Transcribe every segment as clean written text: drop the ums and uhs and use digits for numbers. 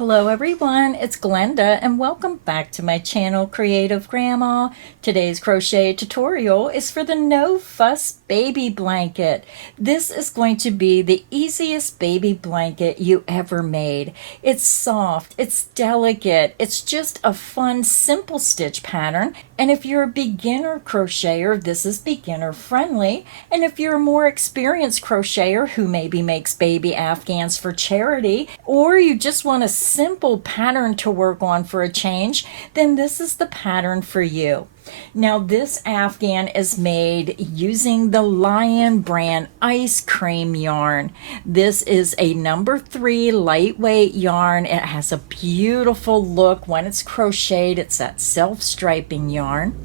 Hello everyone, it's Glenda and welcome back to my channel Creative Grandma. Today's crochet tutorial is for the No Fuss baby blanket. This is going to be the easiest baby blanket you ever made. It's soft, it's delicate, it's just a fun simple stitch pattern, and if you're a beginner crocheter, this is beginner friendly, and if you're a more experienced crocheter who maybe makes baby Afghans for charity, or you just want a simple pattern to work on for a change, then this is the pattern for you. Now this Afghan is made using the Lion brand ice cream yarn. This is a number 3 lightweight yarn. It has a beautiful look when it's crocheted. It's that self-striping yarn.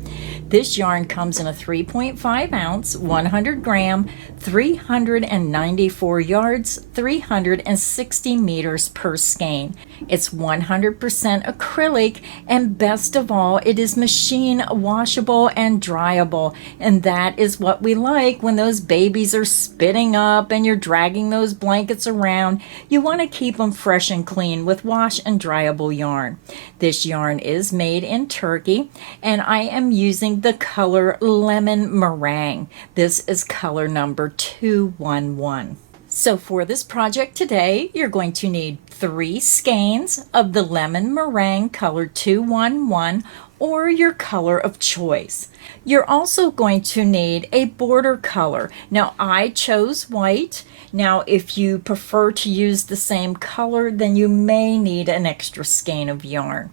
This yarn comes in a 3.5 ounce, 100 gram, 394 yards, 360 meters per skein. It's 100% acrylic, and best of all, it is machine washable and dryable, and that is what we like when those babies are spitting up and you're dragging those blankets around. You want to keep them fresh and clean with wash and dryable yarn. This yarn is made in Turkey, and I am using the color Lemon Meringue. This is color number 211. So for this project today, you're going to need 3 skeins of the Lemon Meringue color 211 or your color of choice. You're also going to need a border color. Now I chose white. Now if you prefer to use the same color, then you may need an extra skein of yarn.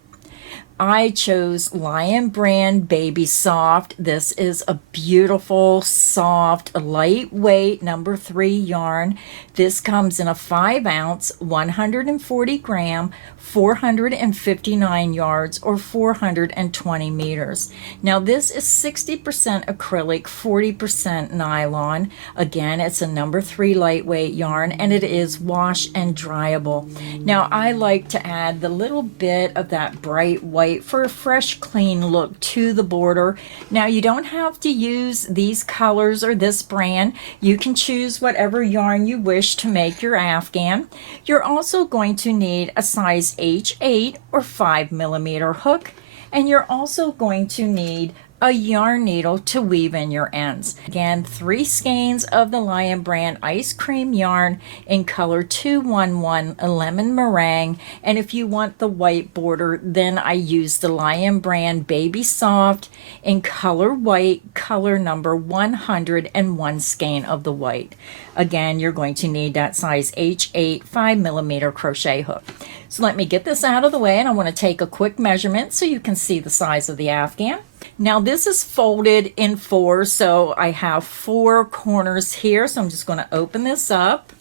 I chose Lion brand Baby Soft. This is a beautiful, soft, lightweight number 3 yarn. This comes in a 5 ounce, 140 gram, 459 yards or 420 meters. Now this is 60% acrylic, 40% nylon. Again, it's a number 3 lightweight yarn, and it is wash and dryable. Now I like to add the little bit of that bright white for a fresh, clean look to the border. Now you don't have to use these colors or this brand. You can choose whatever yarn you wish to make your Afghan. You're also going to need a size H8 or 5mm hook, and you're also going to need a yarn needle to weave in your ends. Again, 3 skeins of the Lion brand ice cream yarn in color 211 Lemon Meringue, and if you want the white border, then I use the Lion brand Baby Soft in color white, color number 101 skein of the white. Again, you're going to need that size H8 5mm crochet hook. So let me get this out of the way, and I want to take a quick measurement so you can see the size of the Afghan. Now this is folded in 4, so I have 4 corners here, so I'm just going to open this up.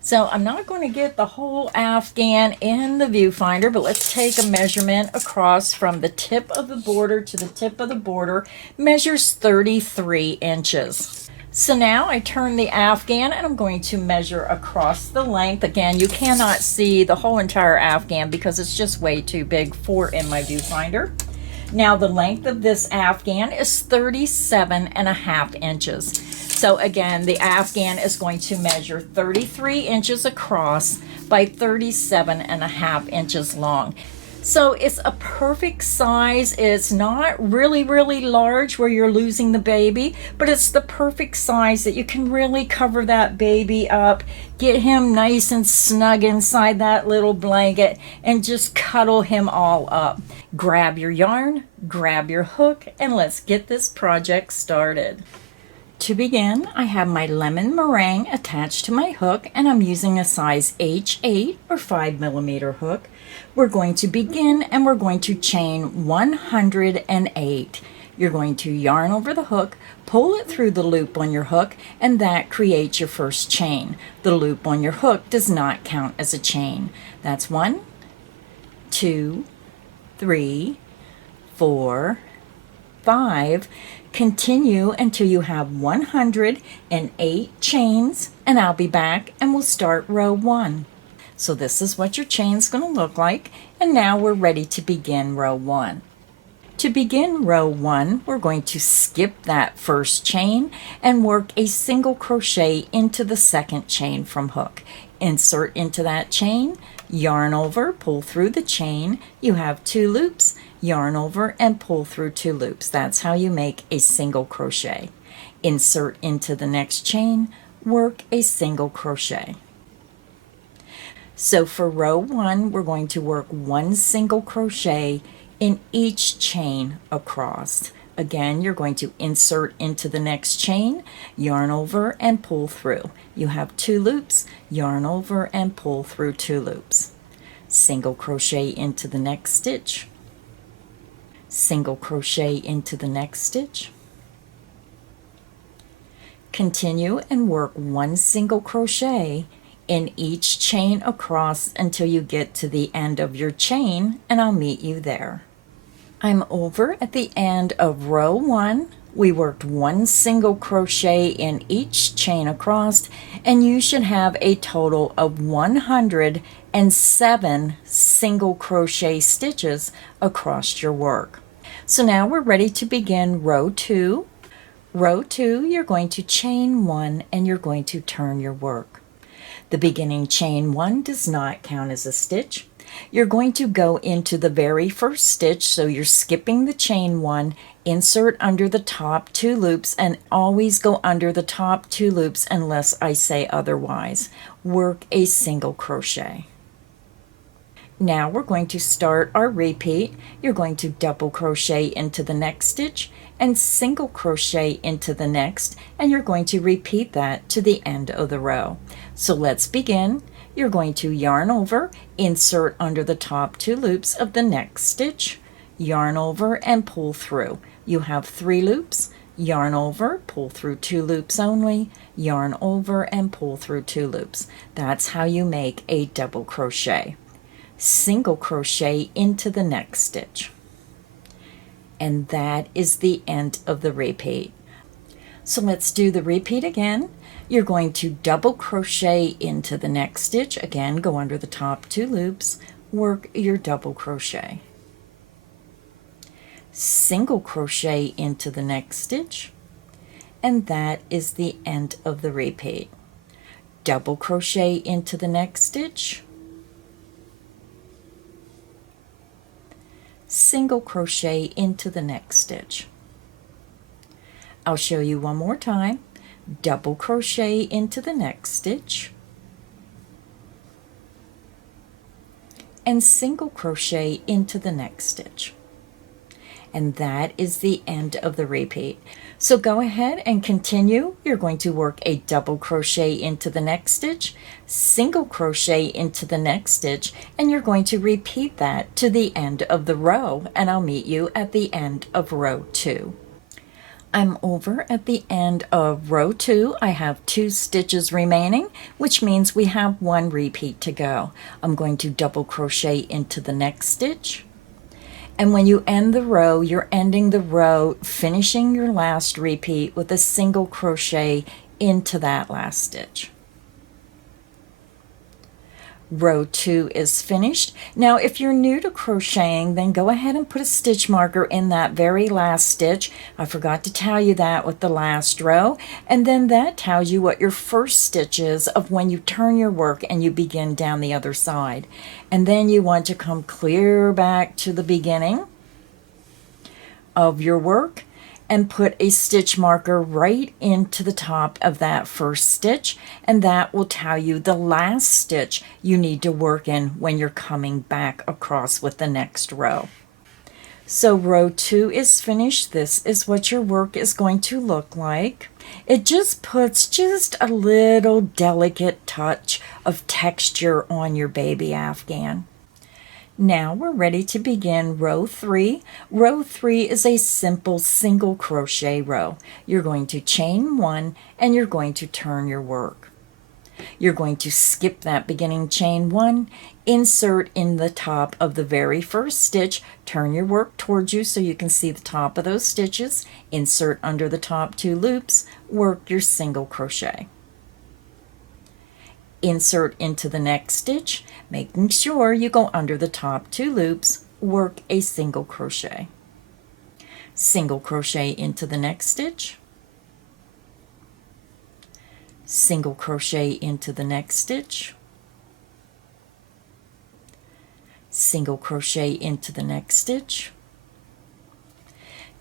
So I'm not going to get the whole Afghan in the viewfinder, but let's take a measurement across from the tip of the border to the tip of the border. Measures 33 inches. So now I turn the Afghan and I'm going to measure across the length. Again, you cannot see the whole entire Afghan because it's just way too big for in my viewfinder. Now the length of this Afghan is 37.5 inches. So again, the Afghan is going to measure 33 inches across by 37.5 inches long. So it's a perfect size. It's not really large where you're losing the baby, but it's the perfect size that you can really cover that baby up, get him nice and snug inside that little blanket, and just cuddle him all up. Grab your yarn, grab your hook, and let's get this project started. To begin, I have my Lemon Meringue attached to my hook, and I'm using a size H8 or 5mm hook. We're going to begin and we're going to chain 108. You're going to yarn over the hook, pull it through the loop on your hook, and that creates your first chain. The loop on your hook does not count as a chain. That's 1, 2, 3, 4, 5. Continue until you have 108 chains, and I'll be back and we'll start row 1. So this is what your chain's going to look like, and now we're ready to begin row 1. To begin row 1, we're going to skip that first chain and work a single crochet into the second chain from hook. Insert into that chain, yarn over, pull through the chain. You have 2 loops, yarn over and pull through 2 loops. That's how you make a single crochet. Insert into the next chain, work a single crochet. So for row 1, we're going to work 1 single crochet in each chain across. Again, you're going to insert into the next chain, yarn over and pull through. You have 2 loops, yarn over and pull through 2 loops. Single crochet into the next stitch, single crochet into the next stitch. Continue and work 1 single crochet in each chain across until you get to the end of your chain, and I'll meet you there. I'm over at the end of row 1. We worked 1 single crochet in each chain across, and you should have a total of 107 single crochet stitches across your work. So now we're ready to begin row 2. Row 2, you're going to chain 1 and you're going to turn your work. The beginning chain 1 does not count as a stitch. You're going to go into the very first stitch, so you're skipping the chain 1, insert under the top 2 loops, and always go under the top 2 loops unless I say otherwise. Work a single crochet. Now we're going to start our repeat. You're going to double crochet into the next stitch and single crochet into the next, and you're going to repeat that to the end of the row. So let's begin. You're going to yarn over, insert under the top 2 loops of the next stitch, yarn over and pull through. You have 3 loops, yarn over, pull through 2 loops only, yarn over and pull through 2 loops. That's how you make a double crochet. Single crochet into the next stitch. And that is the end of the repeat. So let's do the repeat again. You're going to double crochet into the next stitch. Again, go under the top 2 loops, work your double crochet. Single crochet into the next stitch, and that is the end of the repeat. Double crochet into the next stitch, single crochet into the next stitch. I'll show you one more time. Double crochet into the next stitch and single crochet into the next stitch. And that is the end of the repeat. So go ahead and continue. You're going to work a double crochet into the next stitch, single crochet into the next stitch, and you're going to repeat that to the end of the row, and I'll meet you at the end of row 2. I'm over at the end of row 2. I have 2 stitches remaining, which means we have 1 repeat to go. I'm going to double crochet into the next stitch. And when you end the row, you're ending the row, finishing your last repeat with a single crochet into that last stitch. Row 2 is finished. Now if you're new to crocheting, then go ahead and put a stitch marker in that very last stitch. I forgot to tell you that with the last row, and then that tells you what your first stitch is of when you turn your work and you begin down the other side. And then you want to come clear back to the beginning of your work and put a stitch marker right into the top of that first stitch, and that will tell you the last stitch you need to work in when you're coming back across with the next row. So row 2 is finished. This is what your work is going to look like. It just puts just a little delicate touch of texture on your baby Afghan. Now we're ready to begin row 3. Row 3 is a simple single crochet row. You're going to chain 1 and you're going to turn your work. You're going to skip that beginning chain 1, insert in the top of the very first stitch, turn your work towards you so you can see the top of those stitches, insert under the top 2 loops, work your single crochet. Insert into the next stitch, making sure you go under the top 2 loops, work a single crochet. Single crochet into the next stitch, single crochet into the next stitch, single crochet into the next stitch.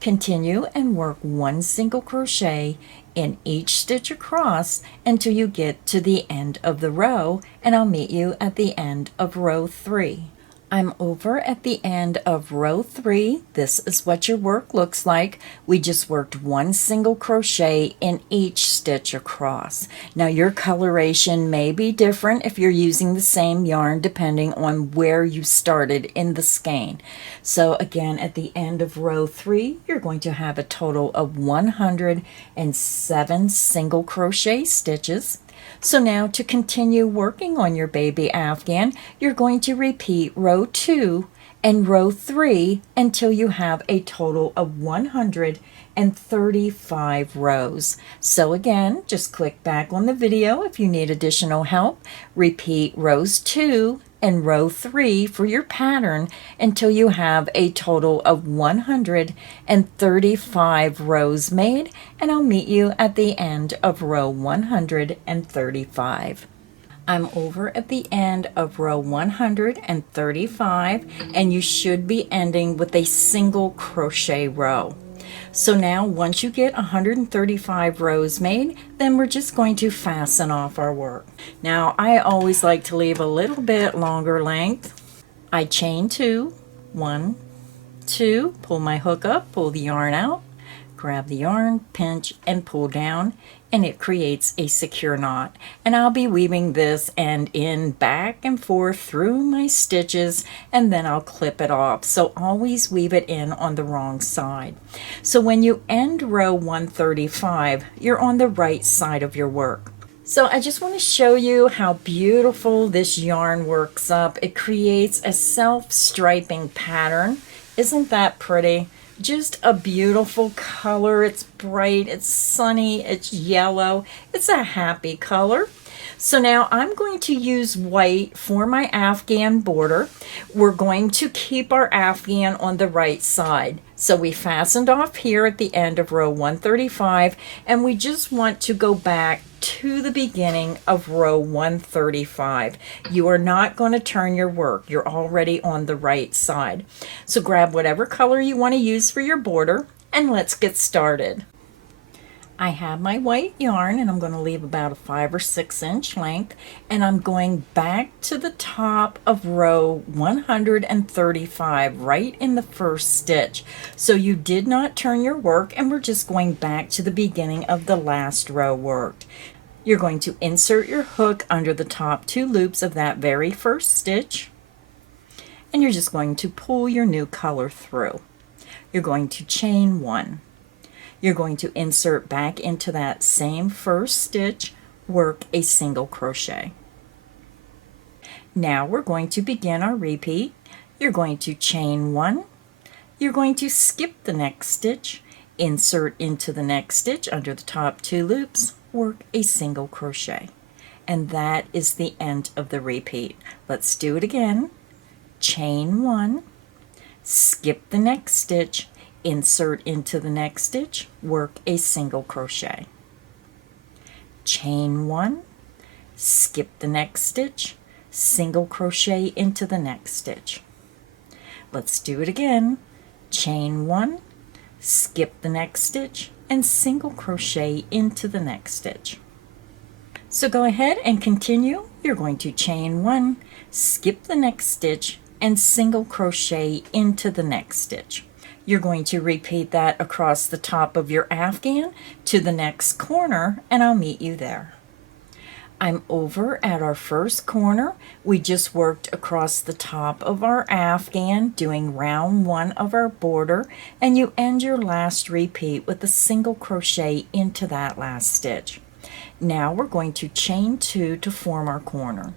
Continue and work 1 single crochet in each stitch across until you get to the end of the row, and I'll meet you at the end of row 3. I'm over at the end of row 3. This is what your work looks like. We just worked 1 single crochet in each stitch across. Now your coloration may be different if you're using the same yarn depending on where you started in the skein. So again, at the end of row 3, you're going to have a total of 107 single crochet stitches. So now to continue working on your baby Afghan, you're going to repeat row 2 and row 3 until you have a total of 135 rows. So again, just click back on the video if you need additional help. Repeat rows 2 and row 3 for your pattern until you have a total of 135 rows made, and I'll meet you at the end of row 135. I'm over at the end of row 135, and you should be ending with a single crochet row. So now once you get 135 rows made, then we're just going to fasten off our work. Now I always like to leave a little bit longer length. I chain 2, 1, 2, pull my hook up, pull the yarn out, grab the yarn, pinch and pull down, and it creates a secure knot. And I'll be weaving this end in back and forth through my stitches, and then I'll clip it off. So always weave it in on the wrong side. So when you end row 135, you're on the right side of your work. So I just want to show you how beautiful this yarn works up. It creates a self-striping pattern. Isn't that pretty? Just a beautiful color. It's bright, it's sunny, it's yellow. It's a happy color. So now I'm going to use white for my Afghan border. We're going to keep our Afghan on the right side. So we fastened off here at the end of row 135, and we just want to go back to the beginning of row 135. You are not going to turn your work. You're already on the right side. So grab whatever color you want to use for your border, and let's get started. I have my white yarn, and I'm going to leave about a 5 or 6 inch length, and I'm going back to the top of row 135 right in the first stitch. So you did not turn your work, and we're just going back to the beginning of the last row worked. You're going to insert your hook under the top 2 loops of that very first stitch, and you're just going to pull your new color through. You're going to chain 1. You're going to insert back into that same first stitch, work a single crochet. Now we're going to begin our repeat. You're going to chain 1. You're going to skip the next stitch, insert into the next stitch under the top 2 loops, work a single crochet. And that is the end of the repeat. Let's do it again. Chain 1, skip the next stitch, insert into the next stitch, work a single crochet. Chain 1, skip the next stitch, single crochet into the next stitch. Let's do it again. Chain 1, skip the next stitch, and single crochet into the next stitch. So go ahead and continue. You're going to chain 1, skip the next stitch, and single crochet into the next stitch. You're going to repeat that across the top of your Afghan to the next corner, and I'll meet you there. I'm over at our first corner. We just worked across the top of our Afghan doing round 1 of our border, and you end your last repeat with a single crochet into that last stitch. Now we're going to chain 2 to form our corner.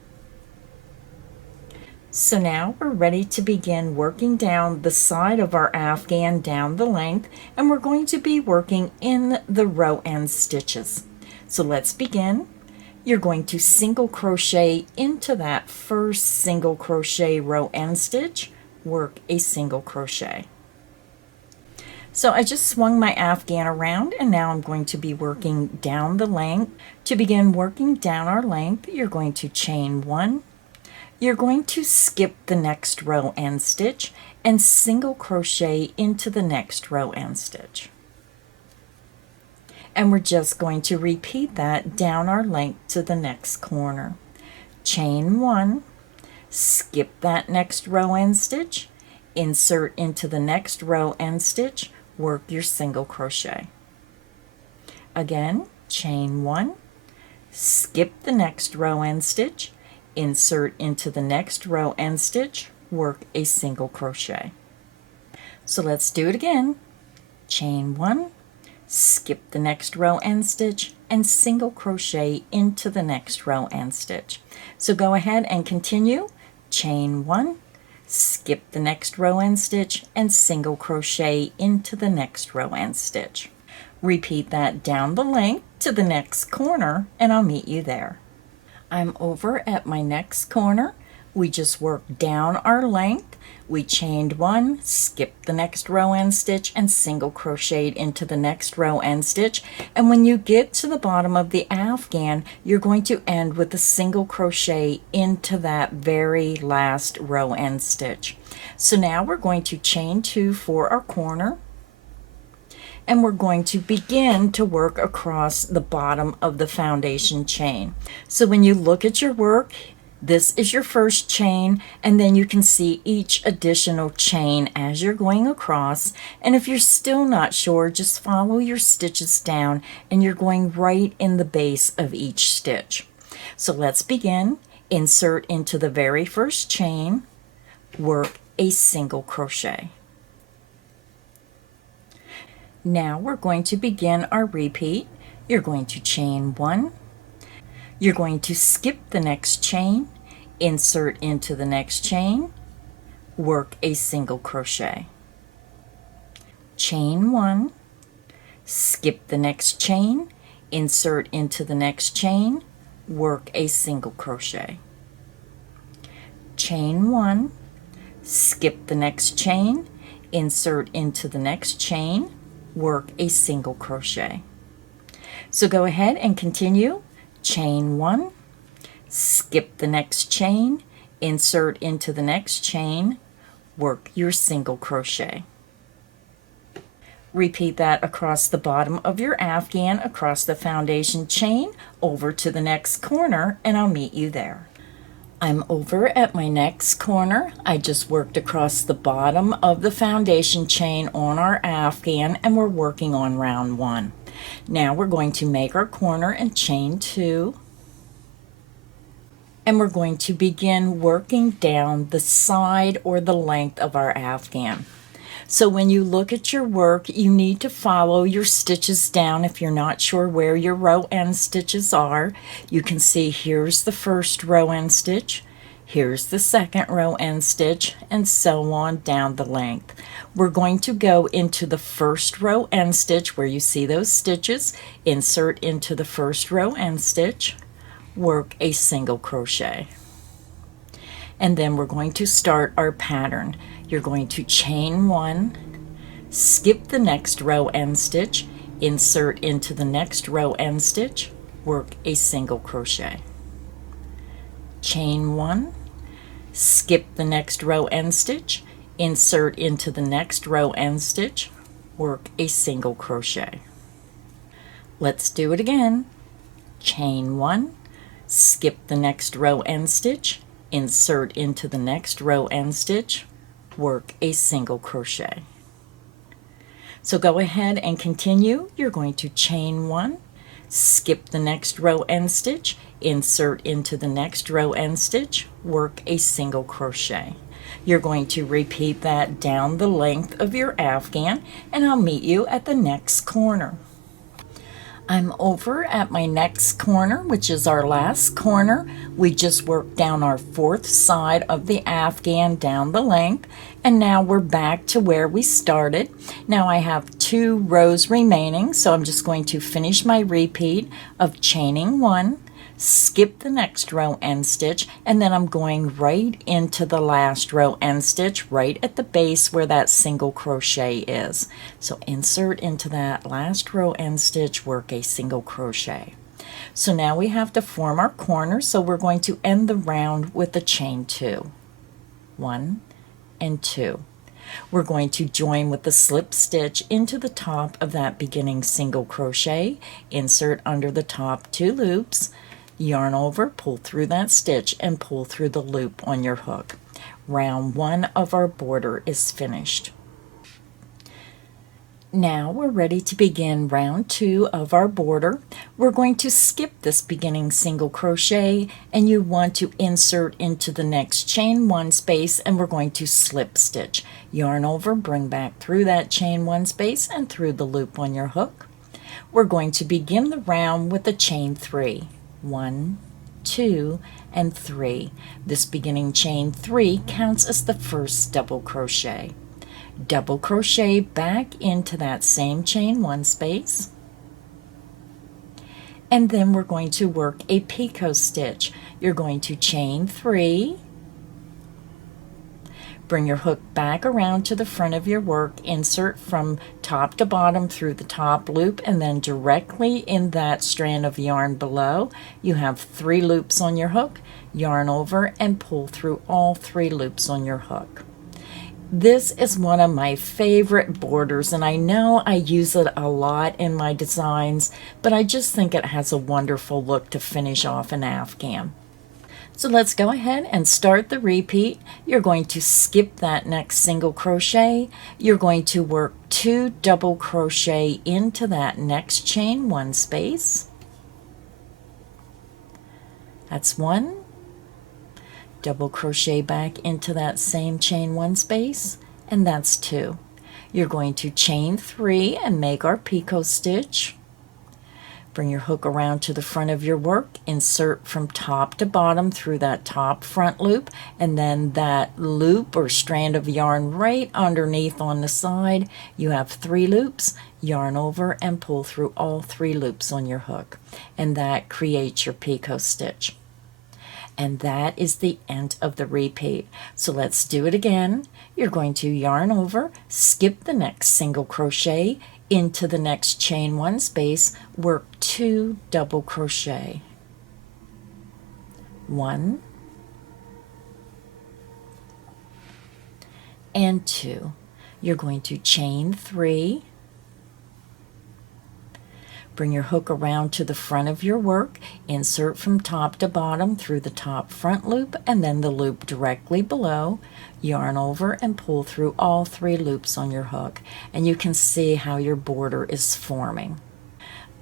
So now we're ready to begin working down the side of our Afghan down the length, and we're going to be working in the row end stitches. So let's begin. You're going to single crochet into that first single crochet row end stitch, work a single crochet. So I just swung my Afghan around, and now I'm going to be working down the length. To begin working down our length, you're going to chain 1. You're going to skip the next row end stitch and single crochet into the next row end stitch. And we're just going to repeat that down our length to the next corner. Chain 1, skip that next row end stitch, insert into the next row end stitch, work your single crochet. Again, chain 1, skip the next row end stitch, insert into the next row end stitch, work a single crochet. So let's do it again. Chain 1, skip the next row end stitch, and single crochet into the next row end stitch. So go ahead and continue. Chain 1, skip the next row end stitch, and single crochet into the next row end stitch. Repeat that down the length to the next corner, and I'll meet you there. I'm over at my next corner. We just worked down our length. We chained 1, skipped the next row end stitch, and single crocheted into the next row end stitch. And when you get to the bottom of the Afghan, you're going to end with a single crochet into that very last row end stitch. So now we're going to chain 2 for our corner, and we're going to begin to work across the bottom of the foundation chain. So when you look at your work, this is your first chain, and then you can see each additional chain as you're going across. And if you're still not sure, just follow your stitches down, and you're going right in the base of each stitch. So let's begin. Insert into the very first chain, work a single crochet. Now we're going to begin our repeat. You're going to chain 1. You're going to skip the next chain, insert into the next chain, work a single crochet. Chain 1, skip the next chain, insert into the next chain, work a single crochet. Chain 1, skip the next chain, insert into the next chain, work a single crochet. So go ahead and continue. Chain 1, skip the next chain, insert into the next chain, work your single crochet. Repeat that across the bottom of your Afghan, across the foundation chain, over to the next corner, and I'll meet you there. I'm over at my next corner. I just worked across the bottom of the foundation chain on our Afghan, and we're working on round 1. Now we're going to make our corner and chain 2, and we're going to begin working down the side or the length of our Afghan. So when you look at your work, you need to follow your stitches down. If you're not sure where your row end stitches are, you can see here's the first row end stitch, here's the second row end stitch, and so on down the length. We're going to go into the first row end stitch where you see those stitches, insert into the first row end stitch, work a single crochet. And then we're going to start our pattern. You're going to chain 1, skip the next row end stitch, insert into the next row end stitch, work a single crochet. Chain 1, skip the next row end stitch, insert into the next row end stitch, work a single crochet. Let's do it again. Chain 1, skip the next row end stitch, insert into the next row end stitch, work a single crochet. So go ahead and continue. You're going to chain 1, skip the next row end stitch, insert into the next row end stitch, work a single crochet. You're going to repeat that down the length of your Afghan, and I'll meet you at the next corner. I'm over at my next corner, which is our last corner. We just worked down our 4th side of the Afghan down the length, and now we're back to where we started. Now I have 2 rows remaining, so I'm just going to finish my repeat of chaining 1, skip the next row end stitch, and then I'm going right into the last row end stitch right at the base where that single crochet is. So insert into that last row end stitch, work a single crochet. So now we have to form our corner, so we're going to end the round with a chain 2. 1 and 2. We're going to join with the slip stitch into the top of that beginning single crochet, insert under the top 2 loops, yarn over, pull through that stitch, and pull through the loop on your hook. Round 1 of our border is finished. Now we're ready to begin round 2 of our border. We're going to skip this beginning single crochet, and you want to insert into the next chain 1 space, and we're going to slip stitch. Yarn over, bring back through that chain 1 space and through the loop on your hook. We're going to begin the round with a chain 3. 1, 2, and 3. This beginning chain 3 counts as the first double crochet. Double crochet back into that same chain 1 space, and then we're going to work a picot stitch. You're going to chain 3, bring your hook back around to the front of your work, insert from top to bottom through the top loop, and then directly in that strand of yarn below you have 3 loops on your hook. Yarn over and pull through all 3 loops on your hook. This is one of my favorite borders, and I know I use it a lot in my designs, but I just think it has a wonderful look to finish off an Afghan. So let's go ahead and start the repeat. You're going to skip that next single crochet. You're going to work 2 double crochet into that next chain 1 space. That's 1. Double crochet back into that same chain 1 space, and that's 2. You're going to chain 3 and make our picot stitch. Bring your hook around to the front of your work, insert from top to bottom through that top front loop, and then that loop or strand of yarn right underneath on the side. You have 3 loops. Yarn over and pull through all 3 loops on your hook, and that creates your picot stitch. And that is the end of the repeat. So let's do it again. You're going to yarn over, skip the next single crochet into the next chain 1 space, work 2 double crochet. 1 and 2. You're going to chain 3. Bring your hook around to the front of your work, insert from top to bottom through the top front loop and then the loop directly below. Yarn over and pull through all 3 loops on your hook, and you can see how your border is forming.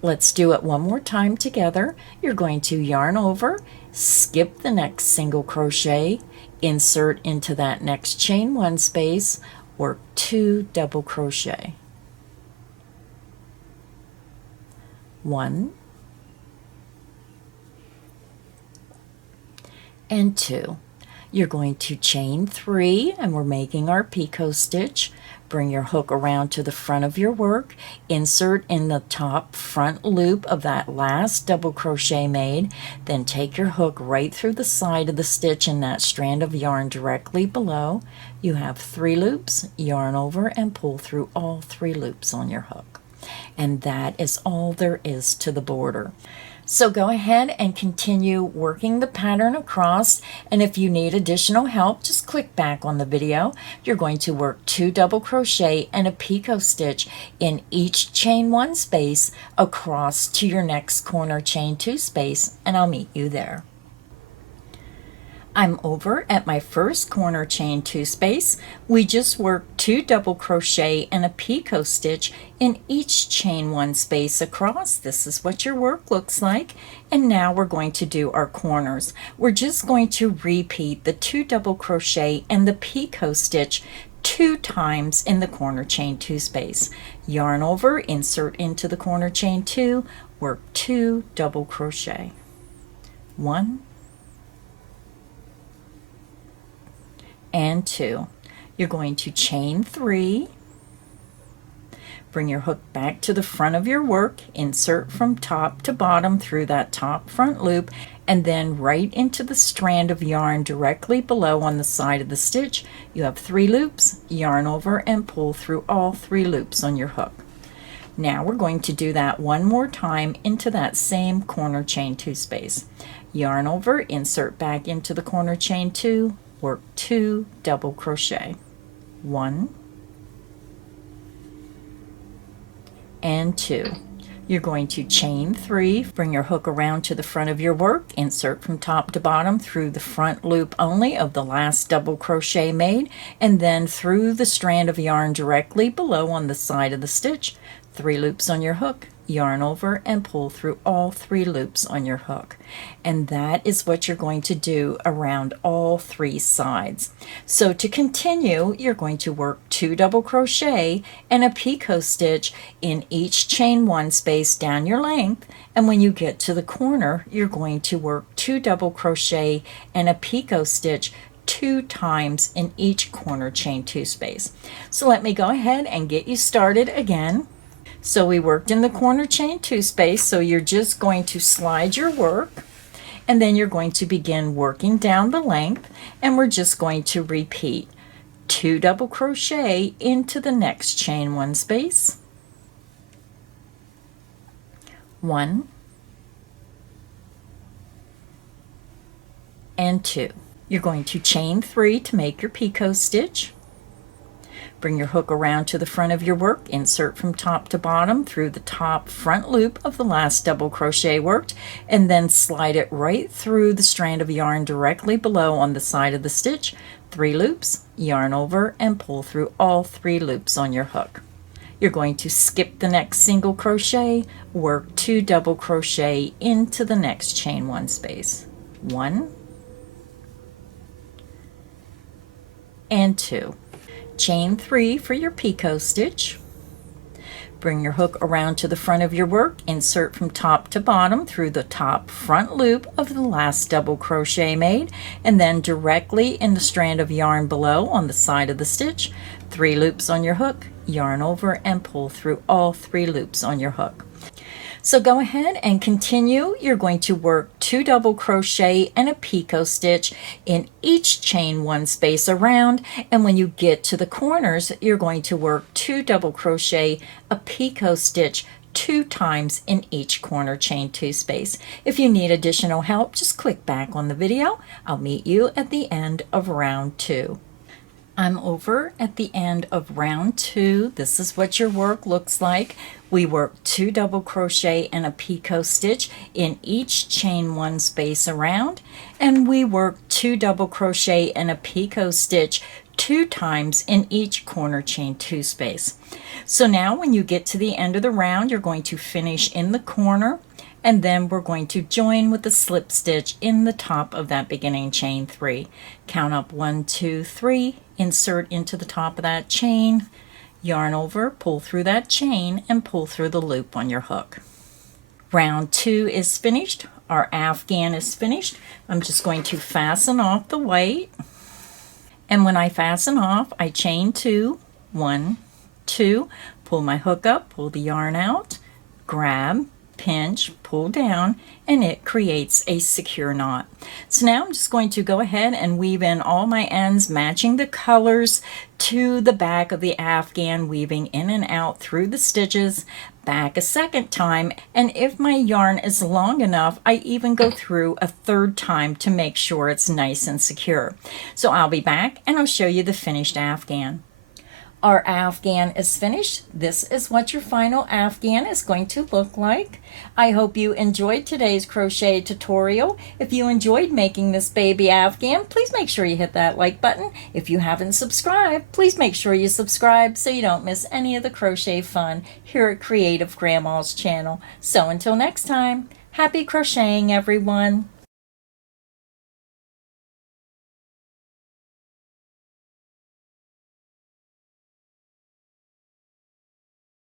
Let's do it one more time together. You're going to yarn over, skip the next single crochet, insert into that next chain 1 space, work 2 double crochet. 1 and 2. You're going to chain 3, and we're making our picot stitch. Bring your hook around to the front of your work, insert in the top front loop of that last double crochet made, then take your hook right through the side of the stitch in that strand of yarn directly below. You have 3 loops. Yarn over and pull through all 3 loops on your hook. And that is all there is to the border. So go ahead and continue working the pattern across, and if you need additional help, just click back on the video. You're going to work 2 double crochet and a picot stitch in each chain 1 space across to your next corner chain 2 space, and I'll meet you there. I'm over at my first corner chain 2 space. We just worked 2 double crochet and a picot stitch in each chain 1 space across. This is what your work looks like. And now we're going to do our corners. We're just going to repeat the 2 double crochet and the picot stitch 2 times in the corner chain 2 space. Yarn over, insert into the corner chain 2, work 2 double crochet. 1 and 2. You're going to chain 3, bring your hook back to the front of your work, insert from top to bottom through that top front loop, and then right into the strand of yarn directly below on the side of the stitch. You have 3 loops. Yarn over and pull through all 3 loops on your hook. Now we're going to do that one more time into that same corner chain 2 space. Yarn over, insert back into the corner chain 2, work 2 double crochet, 1 and 2. You're going to chain 3, bring your hook around to the front of your work, insert from top to bottom through the front loop only of the last double crochet made, and then through the strand of yarn directly below on the side of the stitch. 3 loops on your hook, yarn over, and pull through all 3 loops on your hook. And that is what you're going to do around all 3 sides. So to continue, you're going to work 2 double crochet and a picot stitch in each chain 1 space down your length, and when you get to the corner, you're going to work 2 double crochet and a picot stitch 2 times in each corner chain 2 space. So let me go ahead and get you started again. So we worked in the corner chain 2 space, so you're just going to slide your work, and then you're going to begin working down the length, and we're just going to repeat 2 double crochet into the next chain 1 space, 1 and 2. You're going to chain 3 to make your picot stitch. Bring your hook around to the front of your work, insert from top to bottom through the top front loop of the last double crochet worked, and then slide it right through the strand of yarn directly below on the side of the stitch. 3 loops, yarn over, and pull through all 3 loops on your hook. You're going to skip the next single crochet, work 2 double crochet into the next chain 1 space, 1 and 2. Chain 3 for your picot stitch. Bring your hook around to the front of your work, insert from top to bottom through the top front loop of the last double crochet made, and then directly in the strand of yarn below on the side of the stitch. 3 loops on your hook, yarn over, and pull through all 3 loops on your hook. So go ahead and continue. You're going to work 2 double crochet and a picot stitch in each chain 1 space around, and when you get to the corners, you're going to work 2 double crochet, a picot stitch 2 times in each corner chain 2 space. If you need additional help, just click back on the video. I'll meet you at the end of round 2. I'm over at the end of round 2. This is what your work looks like. We work 2 double crochet and a picot stitch in each chain 1 space around, and we work 2 double crochet and a picot stitch 2 times in each corner chain 2 space. So now when you get to the end of the round, you're going to finish in the corner, and then we're going to join with the slip stitch in the top of that beginning chain 3. Count up 1, 2, 3, insert into the top of that chain, yarn over, pull through that chain, and pull through the loop on your hook. Round 2 is finished. Our Afghan is finished. I'm just going to fasten off the white, and when I fasten off, I chain 2, 1, 2, pull my hook up, pull the yarn out, grab, pinch, pull down, and it creates a secure knot. So now I'm just going to go ahead and weave in all my ends, matching the colors to the back of the Afghan, weaving in and out through the stitches, back a second time, and if my yarn is long enough, I even go through a 3rd time to make sure it's nice and secure. So I'll be back and I'll show you the finished Afghan. Our Afghan is finished. This is what your final Afghan is going to look like. I hope you enjoyed today's crochet tutorial. If you enjoyed making this baby Afghan, please make sure you hit that like button. If you haven't subscribed, please make sure you subscribe so you don't miss any of the crochet fun here at Creative Grandma's channel. So until next time, happy crocheting, everyone.